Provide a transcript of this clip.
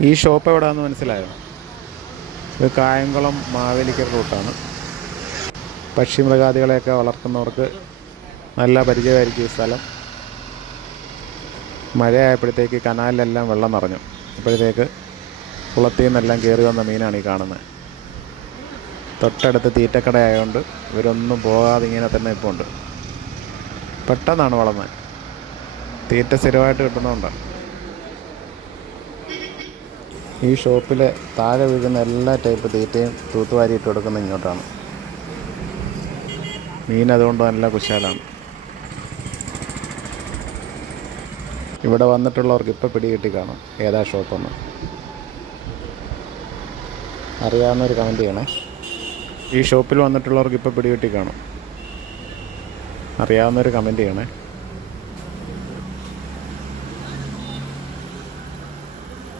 ഈ ഷോപ്പ് എവിടെയാണെന്ന് മനസ്സിലായോ? ഇത് കായംകുളം മാവേലിക്കർ റൂട്ടാണ്. പക്ഷിമൃഗാദികളെയൊക്കെ വളർത്തുന്നവർക്ക് നല്ല പരിചയമായിരിക്കും ഈ സ്ഥലം. മഴയായപ്പോഴത്തേക്ക് കനാലിലെല്ലാം വെള്ളം നിറഞ്ഞു. അപ്പോഴത്തേക്ക് കുളത്തിൽ നിന്നെല്ലാം കയറി വന്ന മീനാണ് ഈ കാണുന്നത് തൊട്ടടുത്ത് തീറ്റക്കടയായതുകൊണ്ട് ഇവരൊന്നും പോകാതെ ഇങ്ങനെ തന്നെ ഇപ്പോൾ ഉണ്ട്. പെട്ടെന്നാണ് വളർന്നത് തീറ്റ സ്ഥിരമായിട്ട് കിട്ടുന്നതുകൊണ്ടാണ്. ഈ ഷോപ്പിലെ താഴെ വീഴുന്ന എല്ലാ ടൈപ്പ് തീറ്റയും തൂത്തുവാരി ഇട്ട് കൊടുക്കുന്ന ഇങ്ങോട്ടാണ്. മീൻ അതുകൊണ്ട് നല്ല കുശാലാണ്. ഇവിടെ വന്നിട്ടുള്ളവർക്ക് ഇപ്പോൾ പിടികിട്ടി കാണും ഏതാ ഷോപ്പെന്ന്. അറിയാവുന്നൊരു കമന്റ് ചെയ്യണേ. ഈ ഷോപ്പിൽ വന്നിട്ടുള്ളവർക്ക് ഇപ്പോൾ പിടികിട്ടി കാണും. അറിയാവുന്നൊരു കമന്റ് ചെയ്യണേ.